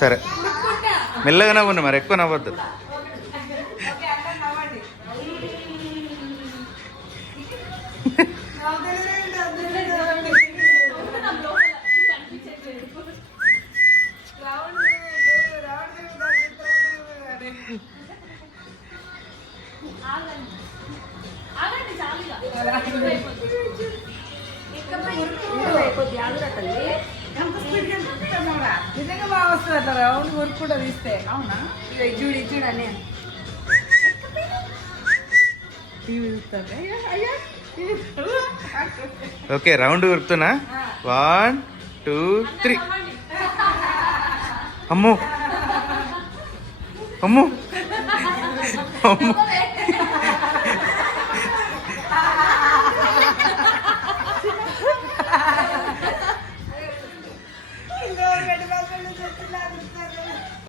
సరే మెల్లగా నవ్వండి, మరి ఎక్కువ నవ్వద్దు. నిజంగా బాగా వస్తుంది అట్లా రౌండ్ వర్క్ కూడా తీస్తే. అవునా? చూడు చూడని ఓకే, రౌండ్ ఉరుకుతున్నా. 1 2 3. అమ్మో అమ్మో అమ్మో.